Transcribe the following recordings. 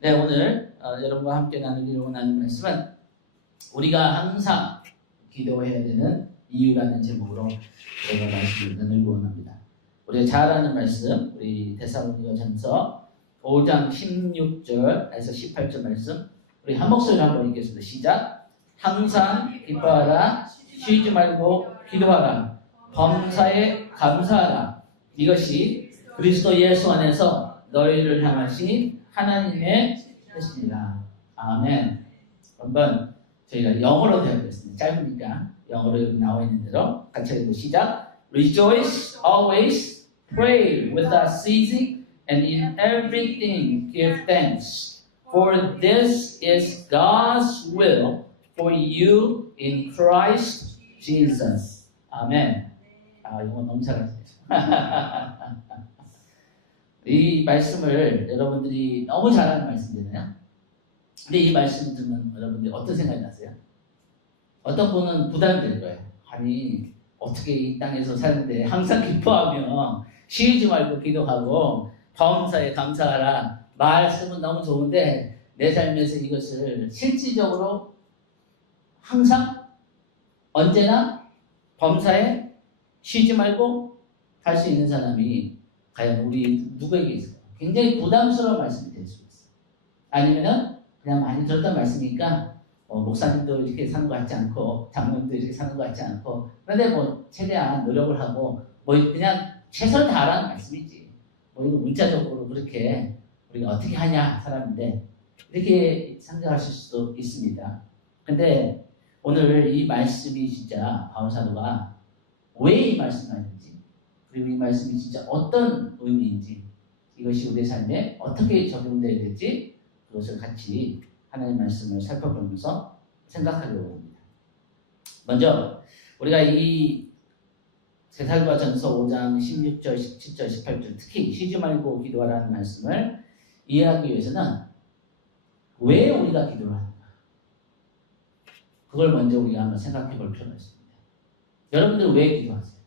네, 오늘 여러분과 함께 나누기로 원하는 말씀은 우리가 항상 기도해야 되는 이유라는 제목으로 저희가 말씀을 나누고 원합니다. 우리가 잘 아는 말씀, 우리 데살로니가전서 5장 16절에서 18절 말씀, 우리 한 목소리로 한번 읽겠습니다. 시작. 항상 기뻐하라, 쉬지 말고 기도하라, 범사에 감사하라. 이것이 그리스도 예수 안에서 너희를 향하신 하나님의 뜻입니다. 아멘. 한번 저희가 영어로 배우겠습니다. 짧으니까 영어로 여기 나와 있는 대로 같이 읽고 시작. Rejoice always, pray without ceasing, and in everything give thanks, for this is God's will for you in Christ Jesus. 아멘. 이거 너무 잘하셨어요. 이 말씀을 여러분들이 너무 잘 아는 말씀이잖아요. 근데 이 말씀 들으면 여러분들이 어떤 생각이 나세요? 어떤 분은 부담이 될 거예요. 아니, 어떻게 이 땅에서 사는데 항상 기뻐하며 쉬지 말고 기도하고 범사에 감사하라. 말씀은 너무 좋은데 내 삶에서 이것을 실질적으로 항상 언제나 범사에 쉬지 말고 할 수 있는 사람이 과연 우리 누구에게 있을까요? 굉장히 부담스러운 말씀이 될 수 있어요. 아니면은 그냥 많이 들었던 말씀이니까 목사님도 이렇게 사는 것 같지 않고 장로님도 이렇게 사는 것 같지 않고, 그런데 최대한 노력을 하고 그냥 최선을 다하라는 말씀이지. 이거 문자적으로 그렇게 우리가 어떻게 하냐 사람인데 이렇게 생각하실 수도 있습니다. 근데 오늘 이 말씀이 진짜 바울 사도가 왜 이 말씀을 하는지, 그리고 이 말씀이 진짜 어떤 의미인지, 이것이 우리 삶에 어떻게 적용되어야 될지, 그것을 같이 하나님의 말씀을 살펴보면서 생각하려고 합니다. 먼저 우리가 이 데살로니가전서 5장 16절, 17절, 18절, 특히 쉬지 말고 기도하라는 말씀을 이해하기 위해서는 왜 우리가 기도를 하는가, 그걸 먼저 우리가 한번 생각해 볼 필요가 있습니다. 여러분들 왜 기도하세요?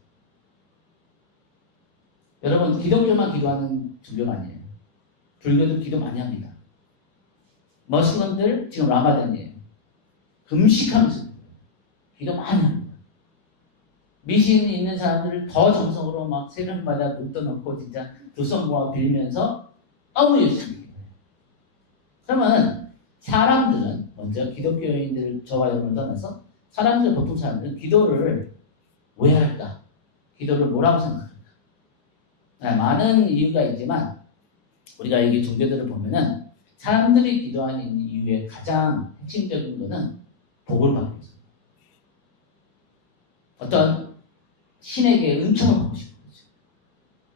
여러분, 기독교만 기도하는 종교가 아니에요. 불교도 기도 많이 합니다. 머슬럼들 지금 라마단이에요. 금식하면서 기도 많이 합니다. 미신이 있는 사람들을 더 정성으로 막 새벽마다 눈 떠놓고 진짜 두 손 모아 빌면서 너무 열심히 기도해요. 그러면 사람들은 먼저 기독교인들, 저와 여러분을 떠나서 보통 사람들은 기도를 왜 할까? 기도를 뭐라고 생각할까? 많은 이유가 있지만 우리가 이게 종교들을 보면은 사람들이 기도하는 이유의 가장 핵심적인 것은 복을 받고 있습니다. 어떤 신에게 은총을 받고 싶은 거죠.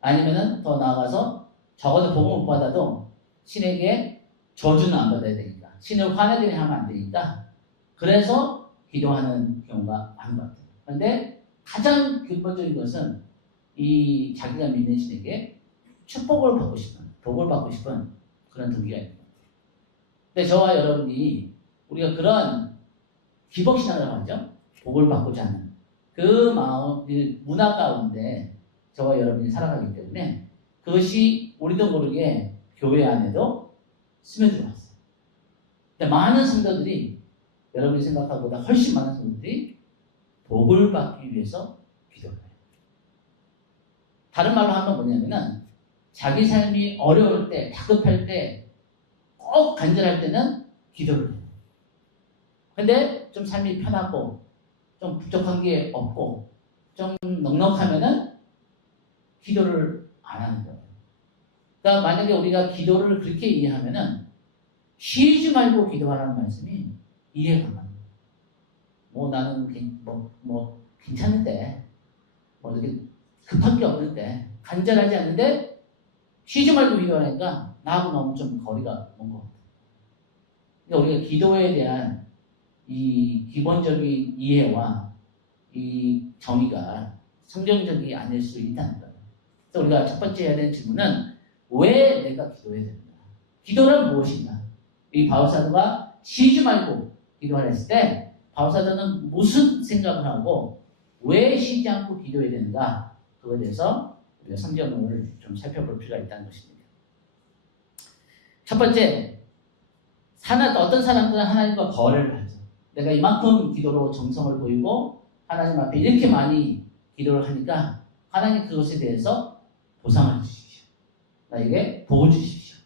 아니면은 더 나아가서 적어도 복을 못 받아도 신에게 저주는 안 받아야 되니까, 신을 화내게 하면 안 되니까, 그래서 기도하는 경우가 많은 것 같아요. 그런데 가장 근본적인 것은 이 자기가 믿는 신에게 축복을 받고 싶은, 복을 받고 싶은 그런 동기가 있는 거예요. 근데 저와 여러분이 우리가 그런 기복신앙이라고 하죠. 복을 받고자 하는 그 마음, 문화 가운데 저와 여러분이 살아가기 때문에 그것이 우리도 모르게 교회 안에도 스며들어왔어요. 근데 많은 성도들이, 여러분이 생각한 것보다 훨씬 많은 성도들이 복을 받기 위해서 기도를 해요. 다른 말로 하면 뭐냐면은 자기 삶이 어려울 때, 다급할 때, 꼭 간절할 때는 기도를 해요. 근데 좀 삶이 편하고 좀 부족한 게 없고 좀 넉넉하면은 기도를 안 하는 거예요. 그러니까 만약에 우리가 기도를 그렇게 이해하면은 쉬지 말고 기도하라는 말씀이 이해가 안 가요. 나는 괜찮은데, 이렇게 급한 게 없는데, 간절하지 않는데 쉬지 말고 기도하니까 나하고 너무 좀 거리가 먼 것 같아요. 그러니까 우리가 기도에 대한 이 기본적인 이해와 이 정의가 성경적이 아닐 수 있다는 거예요. 그래서 우리가 첫 번째 해야 되는 질문은 왜 내가 기도해야 되는가? 기도란 무엇인가? 이 바울사도가 쉬지 말고 기도하라 했을 때 바울사도는 무슨 생각을 하고 왜 쉬지 않고 기도해야 되는가? 그거에 대해서 우리가 성경을 좀 살펴볼 필요가 있다는 것입니다. 첫 번째, 어떤 사람들은 하나님과 거래를 하죠. 내가 이만큼 기도로 정성을 보이고 하나님 앞에 이렇게 많이 기도를 하니까 하나님 그것에 대해서 보상을 주십시오. 나에게 복을 주십시오.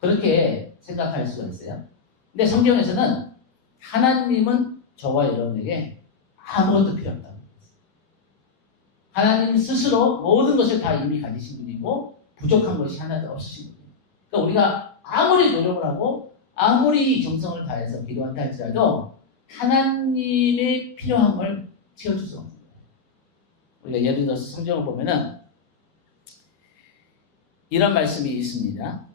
그렇게 생각할 수가 있어요. 근데 성경에서는 하나님은 저와 여러분에게 아무것도 필요 없다고 했어요. 하나님 스스로 모든 것을 다 이미 가지신 분이고 부족한 것이 하나도 없으신 분이에요. 그러니까 우리가 아무리 노력을 하고 아무리 정성을 다해서 기도한다 할지라도 하나님의 필요함을 채워줄 수 없는 거예요. 우리가 예를 들어서 성경을 보면은 이런 말씀이 있습니다.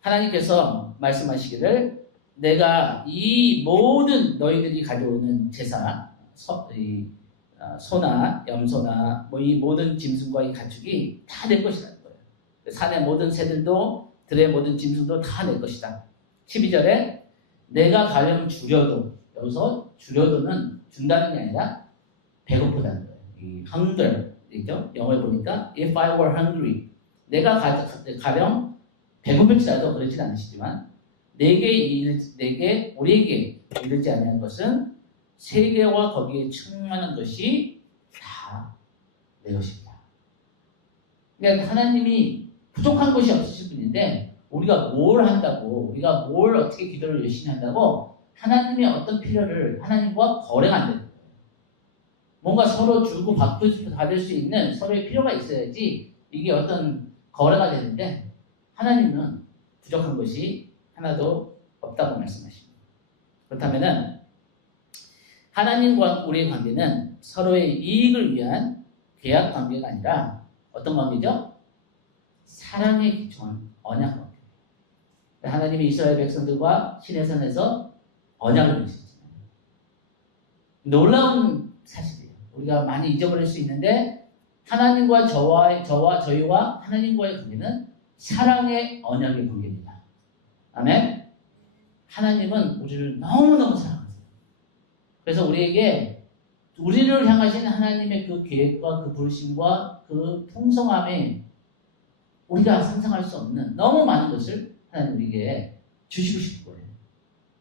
하나님께서 말씀하시기를 내가 이 모든 너희들이 가져오는 제사, 소나 염소나 뭐 이 모든 짐승과 이 가축이 다 내 것이라는 거예요. 산의 모든 새들도 들의 모든 짐승도 다 내 것이다. 12절에 내가 가령 줄여도, 여기서 줄여도는 준다는 게 아니라 배고프다는 거예요. 이 hunger, 있죠? 영어에 보니까 if I were hungry, 내가 가령 배고플지라도 그러진 않으시지만 우리에게 이르지 아니한 것은 세계와 거기에 충만한 것이 다 내 것입니다. 그러니까 하나님이 부족한 것이 없으신 분인데 우리가 뭘 한다고, 우리가 뭘 어떻게 기도를 열심히 한다고 하나님의 어떤 필요를 하나님과 거래가 안 되는 거예요. 뭔가 서로 주고 받을 수 있는 서로의 필요가 있어야지 이게 어떤 거래가 되는데 하나님은 부족한 것이 하나도 없다고 말씀하십니다. 그렇다면은 하나님과 우리의 관계는 서로의 이익을 위한 계약 관계가 아니라 어떤 관계죠? 사랑에 기초한 언약 관계. 하나님이 이스라엘 백성들과 시내산에서 언약을 맺으셨잖아요. 놀라운 사실이에요. 우리가 많이 잊어버릴 수 있는데 하나님과 저희와 하나님과의 관계는 사랑의 언약의 관계입니다. 아멘. 하나님은 우리를 너무너무 사랑하세요. 그래서 우리를 향하신 하나님의 그 계획과 그 부르심과 그 풍성함에 우리가 상상할 수 없는 너무 많은 것을 하나님 우리에게 주시고 싶은 거예요.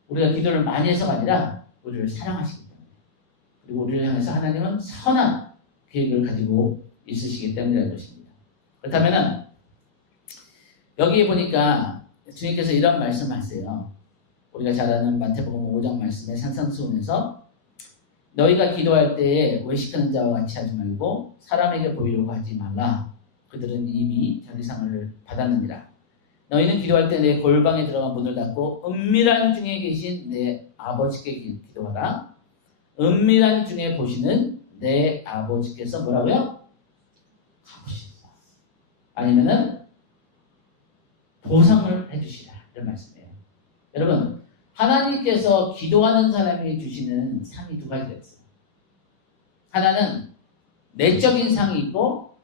우리가 기도를 많이 해서가 아니라 우리를 사랑하시기 때문에, 그리고 우리를 향해서 하나님은 선한 계획을 가지고 있으시기 때문이라는 것입니다. 그렇다면은 여기 보니까 주님께서 이런 말씀하세요. 우리가 잘 아는 마태복음 5장 말씀의 산상수훈에서 너희가 기도할 때에 외식하는 자와 같이 하지 말고 사람에게 보이려고 하지 말라. 그들은 이미 자기상을 받았느니라. 너희는 기도할 때 내 골방에 들어가 문을 닫고 은밀한 중에 계신 내 아버지께 기도하라. 은밀한 중에 보시는 내 아버지께서 뭐라고요? 갚으시리라. 아니면은 보상을 해주시라. 이런 말씀이에요. 여러분, 하나님께서 기도하는 사람에게 주시는 상이 두 가지가 있어요. 하나는 내적인 상이 있고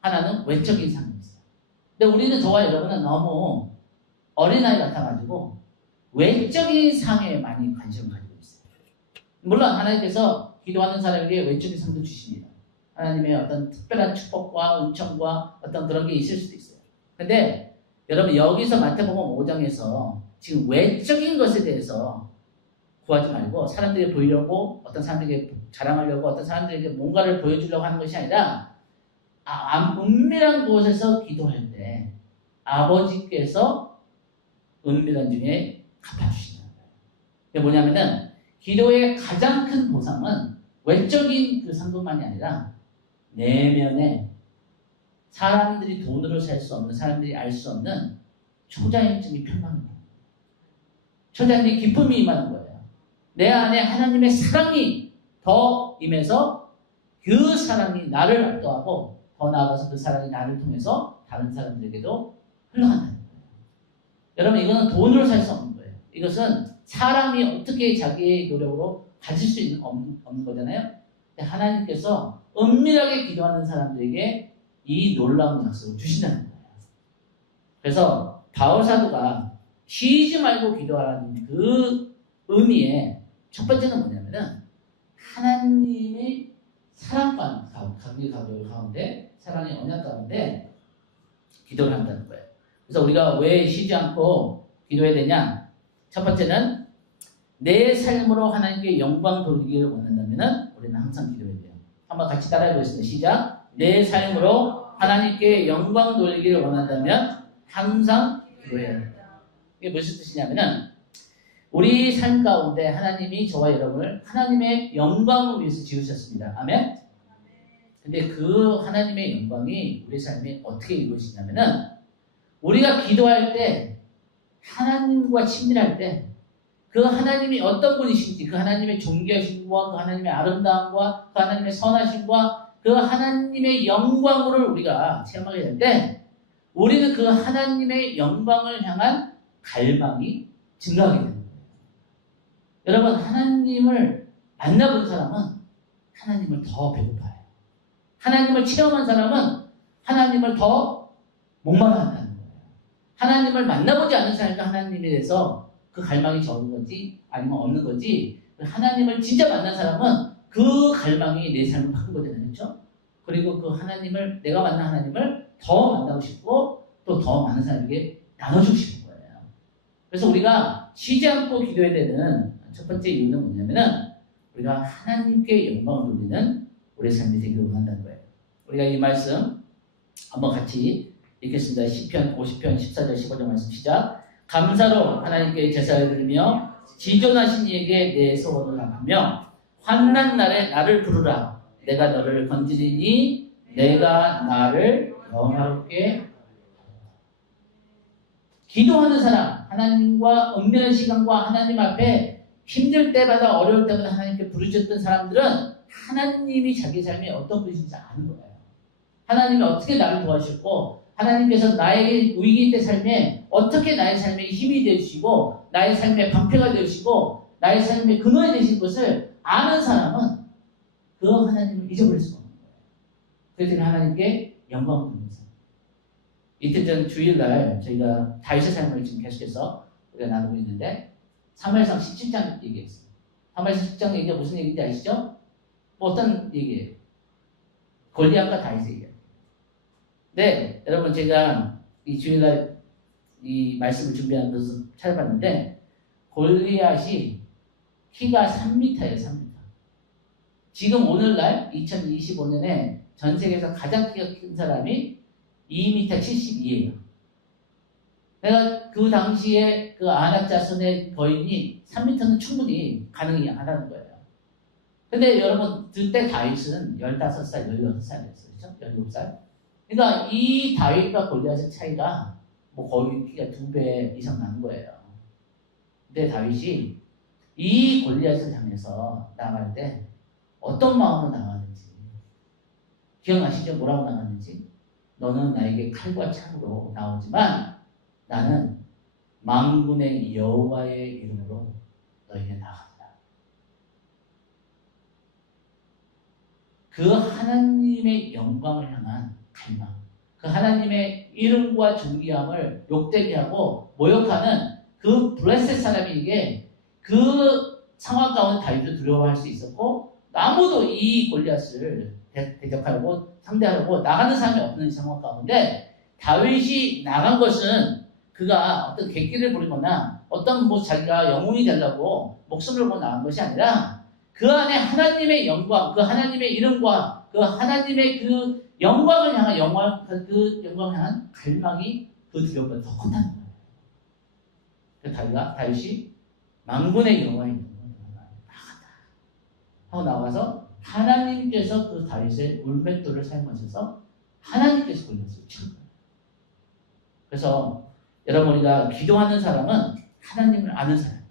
하나는 외적인 상이 있어요. 근데 우리는, 저와 여러분은 너무 어린아이 같아가지고 외적인 상에 많이 관심을 가지고 있어요. 물론 하나님께서 기도하는 사람에게 외적인 상도 주십니다. 하나님의 어떤 특별한 축복과 은총과 어떤 그런 게 있을 수도 있어요. 근데 여러분, 여기서 마태복음 5장에서 지금 외적인 것에 대해서 구하지 말고 사람들이 보이려고, 어떤 사람들에게 자랑하려고, 어떤 사람들에게 뭔가를 보여주려고 하는 것이 아니라 은밀한 곳에서 기도할 때 아버지께서 은밀한 중에 갚아주시는 거예요. 그게 뭐냐면은 기도의 가장 큰 보상은 외적인 그 상급만이 아니라 내면에 사람들이 돈으로 살 수 없는, 사람들이 알 수 없는 초자연증이 펼망하는 거예요. 초자연증의 기쁨이 임하는 거예요. 내 안에 하나님의 사랑이 더 임해서 그 사랑이 나를 압도하고 더 나아가서 그 사랑이 나를 통해서 다른 사람들에게도 흘러간다는 거예요. 여러분, 이거는 돈으로 살 수 없는 거예요. 이것은 사람이 어떻게 자기의 노력으로 가질 수 없는 거잖아요. 하나님께서 은밀하게 기도하는 사람들에게 이 놀라운 약속을 주신다는 거예요. 그래서 바울 사도가 쉬지 말고 기도하라는 그 의미의 첫 번째는 뭐냐면은 하나님의 사랑 가운데, 사랑의 언약 가운데 기도를 한다는 거예요. 그래서 우리가 왜 쉬지 않고 기도해야 되냐? 첫 번째는 내 삶으로 하나님께 영광 돌리기를 원한다면 우리는 항상 기도해야 돼요. 한번 같이 따라해 보겠습니다. 시작. 내 삶으로 하나님께 영광 돌리기를 원한다면 항상 기도해야 된다. 이게 무슨 뜻이냐면은 우리 삶 가운데 하나님이 저와 여러분을 하나님의 영광을 위해서 지으셨습니다. 아멘? 근데 그 하나님의 영광이 우리 삶에 어떻게 이루어지냐면은 우리가 기도할 때 하나님과 친밀할 때 그 하나님이 어떤 분이신지 그 하나님의 존귀하심과 그 하나님의 아름다움과 그 하나님의 선하심과 그 하나님의 영광을 우리가 체험하게 될 때 우리는 그 하나님의 영광을 향한 갈망이 증가하게 됩니다. 여러분 하나님을 만나본 사람은 하나님을 더 배고파요. 하나님을 체험한 사람은 하나님을 더 목마르한다는 거예요. 하나님을 만나보지 않은 사람이 하나님에 대해서 그 갈망이 적은 건지 아니면 없는 건지 하나님을 진짜 만난 사람은 그 갈망이 내 삶을 바꾼 거잖아요. 그렇죠? 그리고 그 하나님을 내가 만난 하나님을 더 만나고 싶고 또 더 많은 사람에게 나눠주고 싶은 거예요. 그래서 우리가 쉬지 않고 기도해야 되는 첫 번째 이유는 뭐냐면은 우리가 하나님께 영광을 돌리는 우리의 삶이 되기를 원한다는 거예요. 우리가 이 말씀 한번 같이 읽겠습니다. 시편 50편 14절 15절 말씀 시작. 감사로 하나님께 제사를 드리며 지존하신 이에게 내 소원을 갚으며 환난 날에 나를 부르라. 내가 너를 건지리니 내가 나를 영화롭게. 기도하는 사람, 하나님과 은밀한 시간과 하나님 앞에 힘들 때마다 어려울 때마다 하나님께 부르짖던 사람들은 하나님이 자기 삶에 어떤 분이신지 아는 거예요. 하나님이 어떻게 나를 도와주셨고 하나님께서 나의 위기 때 삶에 어떻게 나의 삶에 힘이 되시고 나의 삶의 방패가 되시고 나의 삶의 근원이 되신 것을 아는 사람은 그 하나님을 잊어버릴 수가 없는 거예요. 그래서 하나님께 영광을 돌리면서 이틀 전 주일날 저희가 다윗의 삶을 지금 계속해서 우리가 나누고 있는데 사무엘상 17장 얘기했어요. 사무엘상 17장 얘기가 무슨 얘기인지 아시죠? 뭐 어떤 얘기예요? 골리앗과 다윗의 얘기예요. 네, 여러분 제가 이 주일날 이 말씀을 준비하면서 찾아봤는데 골리앗이 키가 3m예요. 3m. 지금 오늘날 2025년에 전 세계에서 가장 키가 큰 사람이 2m 72예요. 내가 그 당시에 그 아낙 자손의 거인이 3m는 충분히 가능하다는 거예요. 근데 여러분 그때 다윗은 15살, 16살이었어요. 그렇죠? 17살. 그러니까 이 다윗과 골리앗의 차이가 뭐 거의 키가 2배 이상 나는 거예요. 근데 다윗이 이 골리앗을 향해서 나갈 때 어떤 마음으로 나가는지 기억나시죠? 뭐라고 나갔는지? 너는 나에게 칼과 창으로 나오지만 나는 만군의 여호와의 이름으로 너에게 나간다. 그 하나님의 영광을 향한 갈망, 그 하나님의 이름과 존귀함을 욕되게 하고 모욕하는 그 블레셋 사람에게 그 상황 가운데 다윗도 두려워할 수 있었고 아무도 이 골리앗을 대적하고 상대하려고 나가는 사람이 없는 상황 가운데 다윗이 나간 것은 그가 어떤 객기를 부리거나 어떤 뭐 자기가 영웅이 되려고 목숨을 걸고 나간 것이 아니라 그 안에 하나님의 영광, 그 하나님의 이름과 그 하나님의 그 영광을 향한 그 영광을 향한 갈망이 그 두려움보다 더 컸다는 거예요. 그래서 다윗이 만군의 여호와의 이름으로 나간다 하고 나와서 하나님께서 그 다윗의 울맷돌을 사용하셔서 하나님께서 골리앗을 치는 거예요. 그래서 여러분 우리가 기도하는 사람은 하나님을 아는 사람이에요.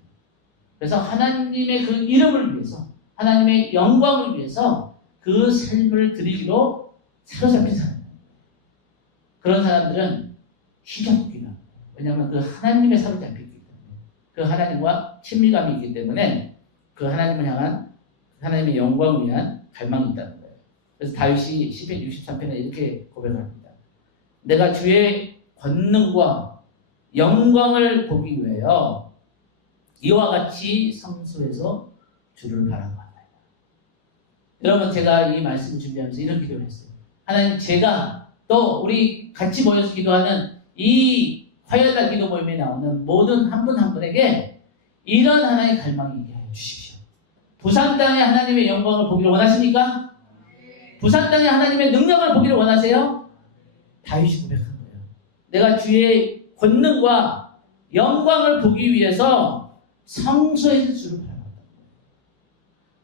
그래서 하나님의 그 이름을 위해서 하나님의 영광을 위해서 그 삶을 드리기로 사로잡힌 사람이에요. 그런 사람들은 쉬지 기도합니다. 왜냐하면 그 하나님의 사로잡혔기 때문에 그 하나님과 친밀감이 있기 때문에 그 하나님을 향한 하나님의 영광을 위한 갈망이 있다는 거예요. 그래서 다윗이 시편 63편에 이렇게 고백합니다. 내가 주의 권능과 영광을 보기 위하여 이와 같이 성소에서 주를 바라보았다. 여러분 제가 이 말씀을 준비하면서 이런 기도를 했어요. 하나님 제가 또 우리 같이 모여서 기도하는 이 화요일날 기도 모임에 나오는 모든 한 분 한 분에게 이런 하나의 갈망이 있게 하여 주십시오. 부산 땅에 하나님의 영광을 보기를 원하십니까? 부산 땅에 하나님의 능력을 보기를 원하세요? 다윗이 고백한 거예요. 내가 주의 권능과 영광을 보기 위해서 성소에서 주를 바라봤다.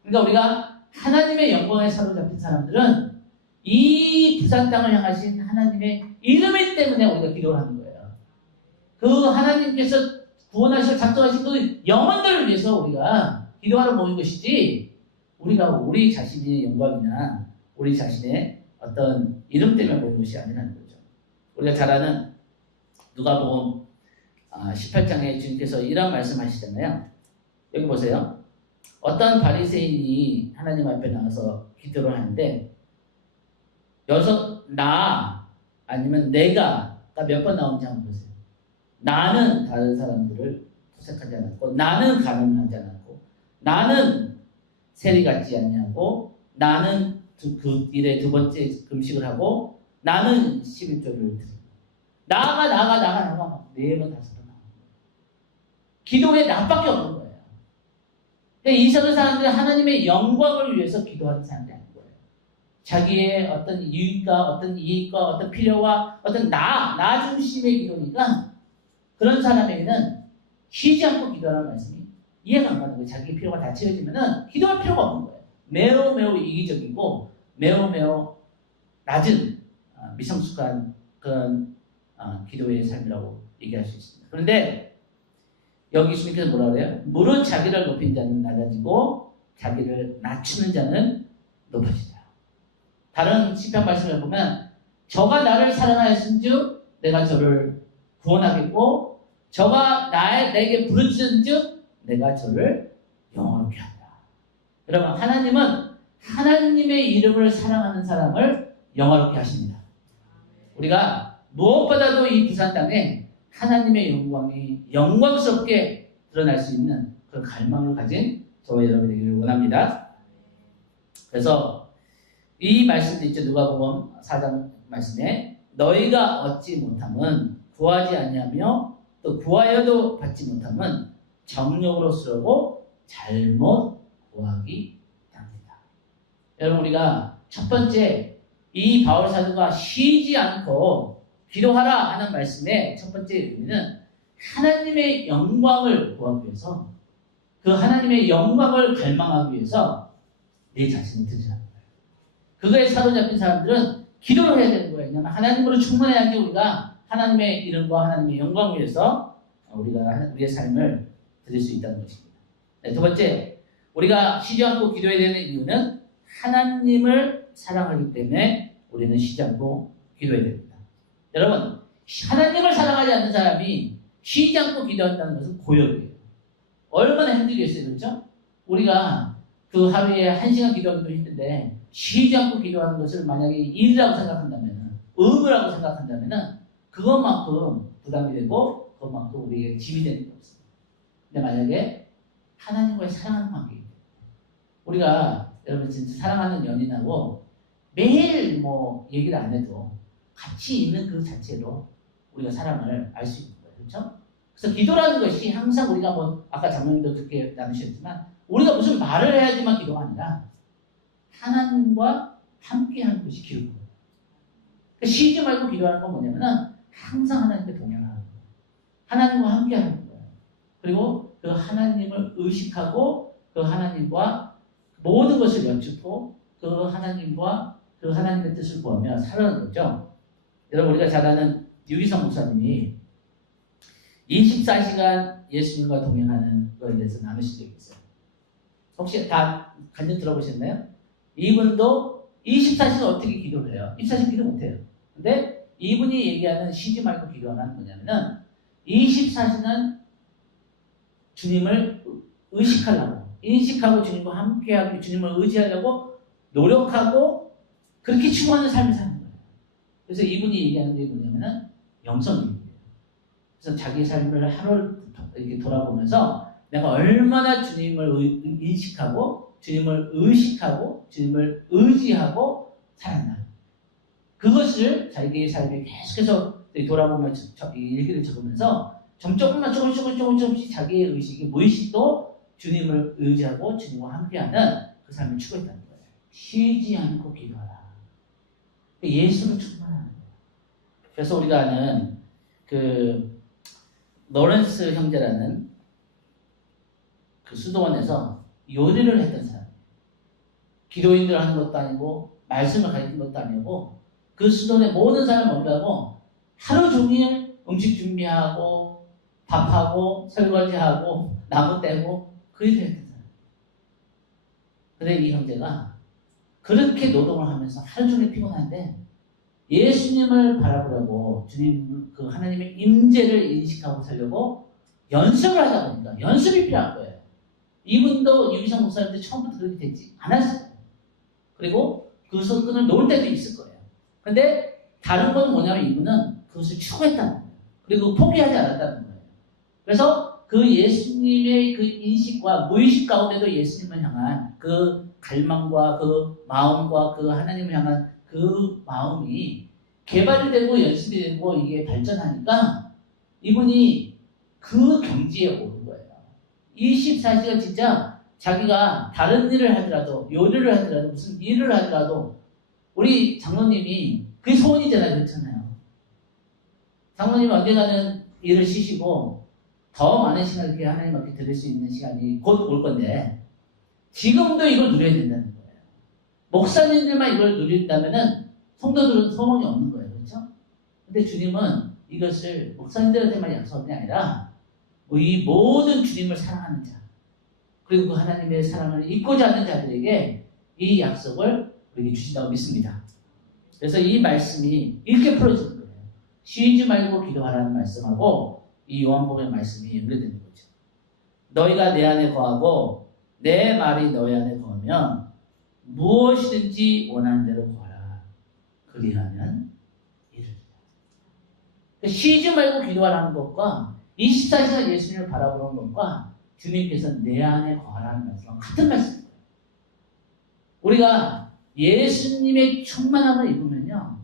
그러니까 우리가 하나님의 영광에 사로잡힌 사람들은 이 부산 땅을 향하신 하나님의 이름 때문에 우리가 기도를 하는 거예요. 그 하나님께서 구원하시고 작정하신 그 영혼들을 위해서 우리가 기도하러 모인 것이지, 우리가 우리 자신의 영광이나 우리 자신의 어떤 이름 때문에 모인 것이 아니라는 거죠. 우리가 잘 아는 누가복음 18장에 주님께서 이런 말씀하시잖아요. 여기 보세요. 어떤 바리새인이 하나님 앞에 나와서 기도를 하는데, 여기서 나 아니면 내가 몇 번 나오는지 한번 보세요. 나는 다른 사람들을 토색하지 않았고, 나는 가늠하지 않았고, 나는 세리 같지 않냐고, 나는 그 일에 두 번째 금식을 하고, 나는 11조를 드리고, 나가 막 4번 5번 나오는 거예요. 기도에 나밖에 없는 거예요. 이 사람들은 하나님의 영광을 위해서 기도하는 사람들이 아닌 거예요. 자기의 어떤 유익과 어떤 이익과 어떤 필요와 어떤 나 중심의 기도니까, 그런 사람에게는 쉬지 않고 기도하는 말씀이 이해가 안 가는 거예요. 자기 필요가 다 채워지면은 기도할 필요가 없는 거예요. 매우 이기적이고 매우 낮은 미성숙한 그런 기도의 삶이라고 얘기할 수 있습니다. 그런데 여기 주님께서 뭐라 그래요? 무릇 자기를 높인 자는 낮아지고 자기를 낮추는 자는 높아지자. 다른 시편 말씀을 보면, 저가 나를 사랑하였은즉 내가 저를 구원하겠고, 저가 내게 부르짖은즉 내가 저를 영원하게 한다. 여러분, 하나님은 하나님의 이름을 사랑하는 사람을 영화롭게 하십니다. 우리가 무엇보다도 이 부산 땅에 하나님의 영광이 영광스럽게 드러날 수 있는 그런 갈망을 가진 저와 여러분이 되기를 원합니다. 그래서 이 말씀도 있죠. 누가복음 4장 말씀에, 너희가 얻지 못함은 구하지 아니하며 또 구하여도 받지 못함은 정욕으로 쓰려고 잘못 구하기 때문이다. 여러분, 우리가 첫 번째 이 바울 사도가 쉬지 않고 기도하라 하는 말씀의 첫 번째 의미는 하나님의 영광을 구하기 위해서, 그 하나님의 영광을 갈망하기 위해서 내 자신을 드리라는 거예요. 그거에 사로잡힌 사람들은 기도를 해야 되는 거예요. 왜냐하면 하나님으로 충만해야지 우리가 하나님의 이름과 하나님의 영광을 위해서 우리가 우리의 삶을 드릴 수 있다는 것입니다. 네, 두 번째, 우리가 쉬지 않고 기도해야 되는 이유는 하나님을 사랑하기 때문에 우리는 쉬지 않고 기도해야 됩니다. 여러분, 하나님을 사랑하지 않는 사람이 쉬지 않고 기도한다는 것은 고역이에요. 얼마나 힘들겠어요, 그렇죠? 우리가 그 하루에 1시간 기도하기도 힘든데 쉬지 않고 기도하는 것을 만약에 일이라고 생각한다면, 의무라고 생각한다면 그것만큼 부담이 되고 그것만큼 우리에게 짐이 되는 게 없습니다. 근데 만약에 하나님과의 사랑하는 관계이기 때문에, 우리가 여러분 진짜 사랑하는 연인하고 매일 얘기를 안 해도 같이 있는 그 자체로 우리가 사랑을 알 수 있는 거예요. 그렇죠? 그래서 기도라는 것이 항상 우리가 아까 장로님도 그렇게 나누셨지만, 우리가 무슨 말을 해야지만 기도가 아니라 하나님과 함께 하는 것이 기도예요. 그러니까 쉬지 말고 기도하는 건 뭐냐면은 항상 하나님과 동행하는 거예요. 하나님과 함께 하는 거예요. 그리고 그 하나님을 의식하고 그 하나님과 모든 것을 여쭙고 그 하나님과 그 하나님의 뜻을 구하며 살아가는 거죠. 여러분, 우리가 잘 아는 유기성 목사님이 24시간 예수님과 동행하는 거에 대해서 나누신 적이 있어요. 혹시 다 간증 들어보셨나요? 이분도 24시간 어떻게 기도를 해요? 24시간 기도 못해요. 근데 이분이 얘기하는 쉬지 말고 기도하는 뭐냐면은 24시간 주님을 의식하려고, 인식하고 주님과 함께하고 주님을 의지하려고 노력하고 그렇게 추구하는 삶을 사는 거예요. 그래서 이분이 얘기하는 게 뭐냐면은 영성입니다. 그래서 자기 삶을 하루를 이렇게 돌아보면서 내가 얼마나 주님을 인식하고 주님을 의식하고 주님을 의지하고 살았나, 그것을 자기의 삶에 계속해서 돌아보면서 일기를 적으면서 조금씩 자기의 의식이 무의식도 주님을 의지하고 주님과 함께하는 그 삶을 추구했다는 거예요. 쉬지 않고 기도하라. 예수를 충만하는 거예요. 그래서 우리가 아는 그 로렌스 형제라는 그 수도원에서 요리를 했던 사람. 기도인들 하는 것도 아니고 말씀을 가르친 것도 아니고 그 수도원의 모든 사람을 모으라고 하루 종일 음식 준비하고 밥하고 설거지하고 나무 떼고 그 일을 했던 사람. 근데 이 형제가 그렇게 노동을 하면서 하루 종일 피곤한데 예수님을 바라보려고 주님 그 하나님의 임재를 인식하고 살려고 연습을 하다 보니까 연습이 필요한 거예요. 이분도 유기성 목사님도 처음부터 그렇게 되지 않았어요. 그리고 그 끈을 놓을 때도 있을 거예요. 근데 다른 건 뭐냐면 이분은 그것을 추구했다는 거예요. 그리고 포기하지 않았다는 거예요. 그래서 그 예수님의 그 인식과 무의식 가운데도 예수님을 향한 그 갈망과 그 마음과 그 하나님을 향한 그 마음이 개발이 되고 연습이 되고 이게 발전하니까 이분이 그 경지에 오른 거예요. 24시간 진짜 자기가 다른 일을 하더라도 요리를 하더라도 무슨 일을 하더라도 우리 장로님이 그게 소원이잖아요. 그렇잖아요. 장로님이 언젠가는 일을 쉬시고 더 많은 시간을 이렇게 하나님 앞에 드릴 수 있는 시간이 곧 올 건데 지금도 이걸 누려야 된다는 거예요. 목사님들만 이걸 누린다면은 성도들은 소망이 없는 거예요. 그렇죠? 근데 주님은 이것을 목사님들한테만 약속한 게 아니라 이 모든 주님을 사랑하는 자 그리고 그 하나님의 사랑을 잊고자 하는 자들에게 이 약속을 우리에게 주신다고 믿습니다. 그래서 이 말씀이 이렇게 풀어지는 거예요. 쉬지 말고 기도하라는 말씀하고 이 요한복음의 말씀이 연결되는 거죠. 너희가 내 안에 거하고 내 말이 너희 안에 거하면 무엇이든지 원하는 대로 구하라. 그리하면 이르리라. 쉬지 말고 기도하라는 것과 24시간 예수님을 바라보는 것과 주님께서 내 안에 거하라는 말씀은 같은 말씀이에요. 우리가 예수님의 충만함을 입으면요.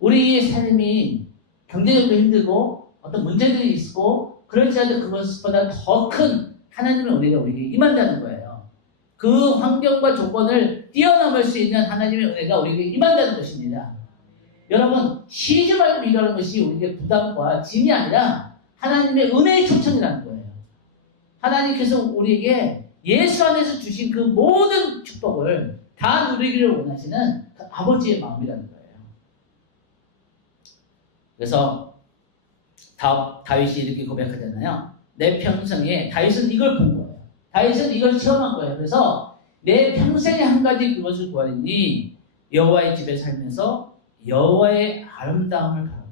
우리의 삶이 경제적으로 힘들고 어떤 문제들이 있고 그럴지라도 그것보다 더 큰 하나님의 은혜가 우리에게 임한다는 거예요. 그 환경과 조건을 뛰어넘을 수 있는 하나님의 은혜가 우리에게 임한다는 것입니다. 여러분 쉬지 말고 기도하는 것이 우리에게 부담과 짐이 아니라 하나님의 은혜의 초청이라는 거예요. 하나님께서 우리에게 예수 안에서 주신 그 모든 축복을 다 누리기를 원하시는 그 아버지의 마음이라는 거예요. 그래서 다윗이 이렇게 고백하잖아요. 내 평생에 다윗은 이걸 본 거예요. 다윗은 이걸 체험한 거예요. 그래서 내 평생에 한 가지 그것을 구하리니 여호와의 집에 살면서 여호와의 아름다움을 바라보며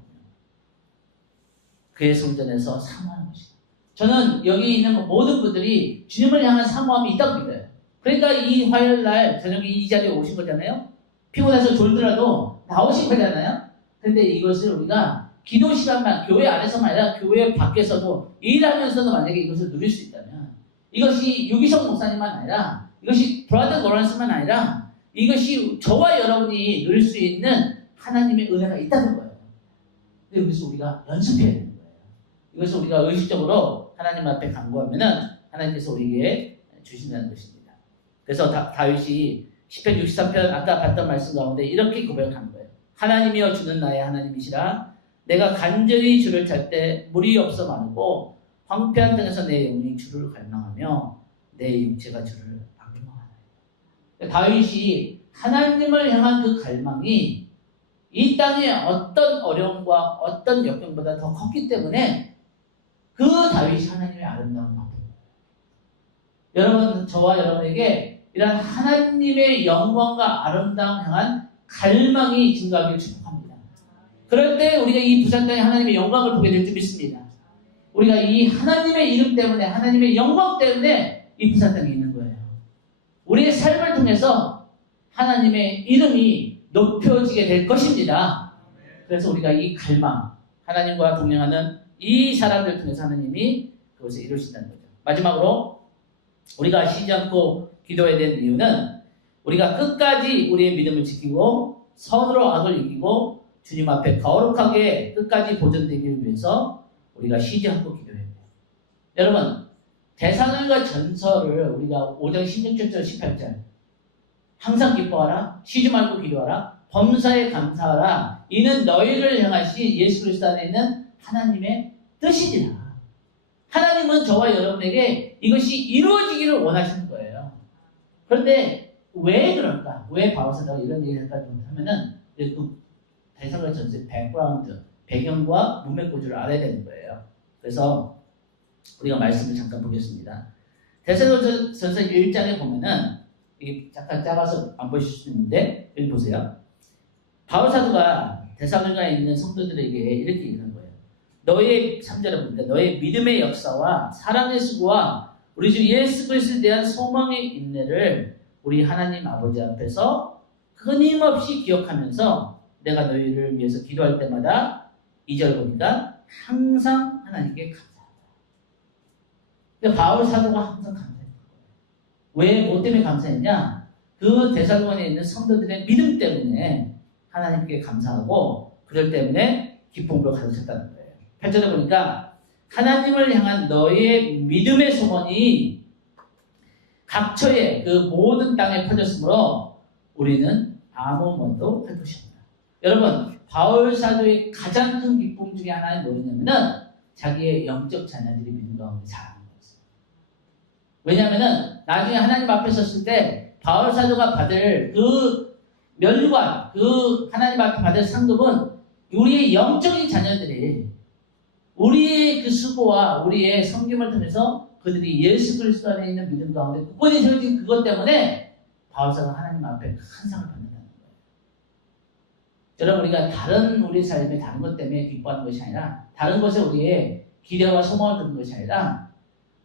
그의 성전에서 사모하는 것이다. 저는 여기 있는 모든 분들이 주님을 향한 사모함이 있다고 믿어요. 그러니까 이 화요일 날 저녁에 이 자리에 오신 거잖아요. 피곤해서 졸더라도 나오신 거잖아요. 근데 이것을 우리가 기도 시간만 교회 안에서만 아니라 교회 밖에서도 일하면서도 만약에 이것을 누릴 수 있다면 이것이 유기성 목사님만 아니라 이것이 브라더 로런스만 아니라 이것이 저와 여러분이 누릴 수 있는 하나님의 은혜가 있다는 거예요. 근데 여기서 우리가 연습해야 되는 거예요. 이것을 우리가 의식적으로 하나님 앞에 간구하면은 하나님께서 우리에게 주신다는 것입니다. 그래서 다윗이 시편 63편 아까 봤던 말씀 가운데 이렇게 고백한 거예요. 하나님이여 주는 나의 하나님이시라. 내가 간절히 주를 찾을 때 물이 없어 마르고 황폐한 땅에서 내 영혼이 주를 갈망하며 내 육체가 주를 악망하나이다. 다윗이 하나님을 향한 그 갈망이 이 땅의 어떤 어려움과 어떤 역경보다 더 컸기 때문에 그 다윗이 하나님의 아름다움을 받은 거예요. 여러분, 저와 여러분에게 이런 하나님의 영광과 아름다움 향한 갈망이 증가하길 축복합니다. 그럴 때 우리가 이 부산 땅에 하나님의 영광을 보게 될 줄 믿습니다. 우리가 이 하나님의 이름 때문에 하나님의 영광 때문에 이 부산 땅에 있는 거예요. 우리의 삶을 통해서 하나님의 이름이 높여지게 될 것입니다. 그래서 우리가 이 갈망, 하나님과 동행하는 이 사람들 통해서 하나님이 그것을 이루신다는 거죠. 마지막으로 우리가 쉬지 않고 기도해야 되는 이유는 우리가 끝까지 우리의 믿음을 지키고 선으로 악을 이기고 주님 앞에 거룩하게 끝까지 보존되기 위해서 우리가 쉬지 않고 기도해야 돼요. 여러분, 데살로니가 전서를 우리가 5장 16절 18절 항상 기뻐하라, 쉬지 말고 기도하라, 범사에 감사하라, 이는 너희를 향하신 예수 그리스도 안에 있는 하나님의 뜻이니라. 하나님은 저와 여러분에게 이것이 이루어지기를 원하시는 거예요. 그런데 왜 그럴까? 왜 바울사도가 이런 얘기를 할까 하면은 그 데살로니가 전서의 백그라운드, 배경과 문맥 구조를 알아야 되는 거예요. 그래서 우리가 말씀을 잠깐 보겠습니다. 데살로니가 전서 1장에 보면은 이게 잠깐 작아서 안 보실 수 있는데 여기 보세요. 바울 사도가 데살로니가에 있는 성도들에게 이렇게 얘기하는 거예요. 너의 3절에 보니까 너의 믿음의 역사와 사랑의 수고와 우리 주 예수 그리스도에 대한 소망의 인내를 우리 하나님 아버지 앞에서 끊임없이 기억하면서 내가 너희를 위해서 기도할 때마다 2절 보니까 항상 하나님께 감사하다. 그러니까 바울 사도가 항상 감사했던 거예요. 왜, 뭐 때문에 감사했냐? 그 데살로니가에 있는 성도들의 믿음 때문에 하나님께 감사하고 그들 때문에 기쁨으로 가득 찼다는 거예요. 8절에 보니까 하나님을 향한 너의 믿음의 소원이 각처에 그 모든 땅에 퍼졌으므로 우리는 아무 말도 할 것이 없다. 여러분, 바울 사도의 가장 큰 기쁨 중에 하나는 뭐였냐면은 자기의 영적 자녀들이 믿음 가운데 자라는 거였어요. 왜냐하면은 나중에 하나님 앞에 섰을 때 바울 사도가 받을 그 멸관, 그 하나님 앞에 받을 상급은 우리의 영적인 자녀들이 우리의 그 수고와 우리의 섬김을 통해서 그들이 예수 그리스도 안에 있는 믿음 가운데 굳건히 세워진 그것 때문에 바울 사도가 하나님 앞에 큰 상을 받는다는 거예요. 여러분, 우리가 다른 우리 삶의 다른 것 때문에 기뻐하는 것이 아니라 다른 것에 우리의 기대와 소망을 두는 것이 아니라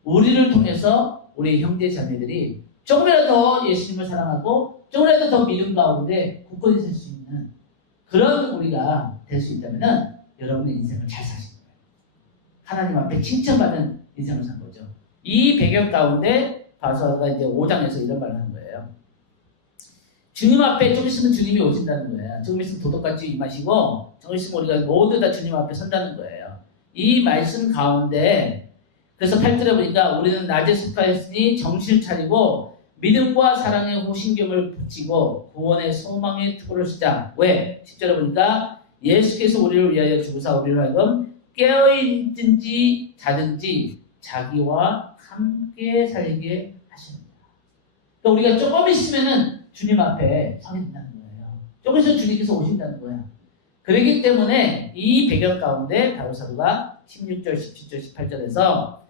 우리를 통해서 우리 형제 자매들이 조금이라도 더 예수님을 사랑하고 조금이라도 더 믿음 가운데 굳건히 설 수 있는 그런 우리가 될 수 있다면 여러분의 인생을 잘 사시는 거예요. 하나님 앞에 칭찬받는 인생을 산 거죠. 이 배경 가운데 바울사도가 이제 5장에서 이런 말을 하는 거예요. 주님 앞에 좀 있으면 주님이 오신다는 거예요. 좀 있으면 도덕같이 임하시고 좀 있으면 우리가 모두 다 주님 앞에 선다는 거예요. 이 말씀 가운데 그래서 8절에 보니까 우리는 낮에 속하였으니 정신을 차리고 믿음과 사랑의 호신경을 붙이고 구원의 소망의 투구를 쓰자. 왜? 10절에 보니까 예수께서 우리를 위하여 죽으사 우리를 하여금 깨어있든지 자든지 자기와 함께 살게 하십니다. 그러니까 우리가 조금 있으면은 주님 앞에 서게 된다는 거예요. 조금 있으면 주님께서 오신다는 거야. 그렇기 때문에 이 배경 가운데 바울 사도가 16절, 17절, 18절에서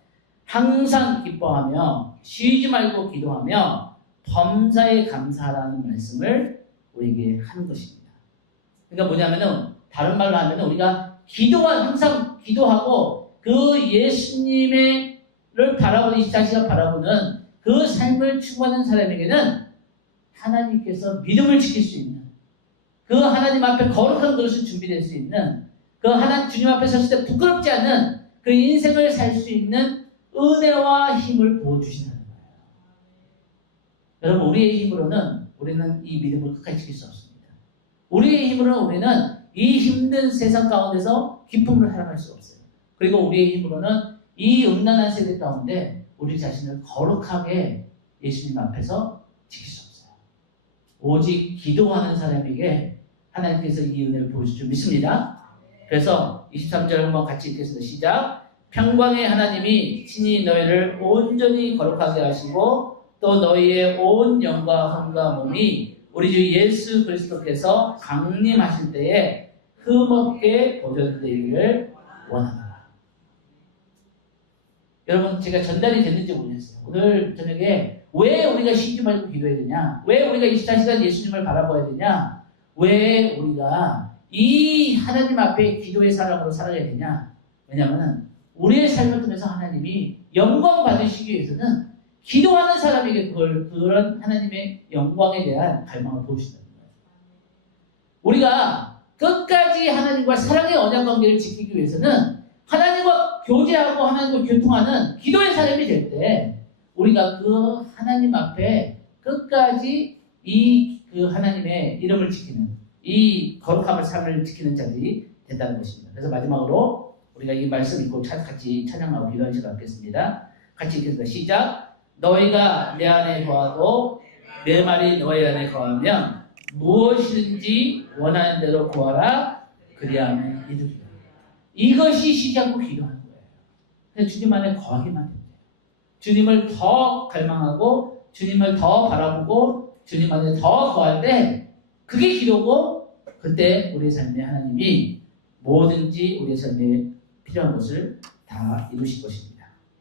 항상 기뻐하며 쉬지 말고 기도하며 범사에 감사하라는 말씀을 우리에게 하는 것입니다. 그러니까 뭐냐면은 다른 말로 하면은 우리가 항상 기도하고 그 예수님을 바라보는 24시간 바라보는 그 삶을 추구하는 사람에게는 하나님께서 믿음을 지킬 수 있는 그 하나님 앞에 거룩한 그릇을 준비될 수 있는 그 하나님 주님 앞에 섰을 때 부끄럽지 않은 그 인생을 살 수 있는 은혜와 힘을 부어주신다는 거예요. 여러분, 우리의 힘으로는 우리는 이 믿음을 끝까지 지킬 수 없습니다. 우리의 힘으로는 우리는 이 힘든 세상 가운데서 기쁨을 살아갈 수 없어요. 그리고 우리의 힘으로는 이 음란한 세대 가운데 우리 자신을 거룩하게 예수님 앞에서 지킬 수 없어요. 오직 기도하는 사람에게 하나님께서 이 은혜를 보여줄 줄 믿습니다. 그래서 23절 한번 같이 읽겠습니다. 시작. 평강의 하나님이 친히 너희를 온전히 거룩하게 하시고 또 너희의 온 영과 혼과 몸이 우리 주 예수 그리스도께서 강림하실 때에 흠없게 보존되기를 원합니다. 여러분, 제가 전달이 됐는지 모르겠어요. 오늘 저녁에 왜 우리가 쉬지 말고 기도해야 되냐? 왜 우리가 24시간 예수님을 바라봐야 되냐? 왜 우리가 이 하나님 앞에 기도의 사람으로 살아야 되냐? 왜냐하면 우리의 삶을 통해서 하나님이 영광 받으시기 위해서는 기도하는 사람에게 그런 하나님의 영광에 대한 갈망을 보여주신다는 거예요. 우리가 끝까지 하나님과 사랑의 언약 관계를 지키기 위해서는 하나님과 교제하고 하나님과 교통하는 기도의 사람이 될 때 우리가 그 하나님 앞에 끝까지 그 하나님의 이름을 지키는 이 거룩함을 삶을 지키는 자들이 된다는 것입니다. 그래서 마지막으로 우리가 이 말씀 읽고 같이 찬양하고 기도하는 시간 갖겠습니다. 같이 읽겠습니다. 시작. 너희가 내 안에 거하고 내 말이 너희 안에 거하면 무엇이든지 원하는 대로 구하라. 그리하면 이루리라. 이것이 시작고 기도하는 거예요. 그래서 주님 안에 거하기만 해요. 주님을 더 갈망하고 주님을 더 바라보고 주님 안에 더 거할 때 그게 기도고, 그때 우리의 삶에 하나님이 뭐든지 우리의 삶에 필요한 것을 다 이루실 것입니다.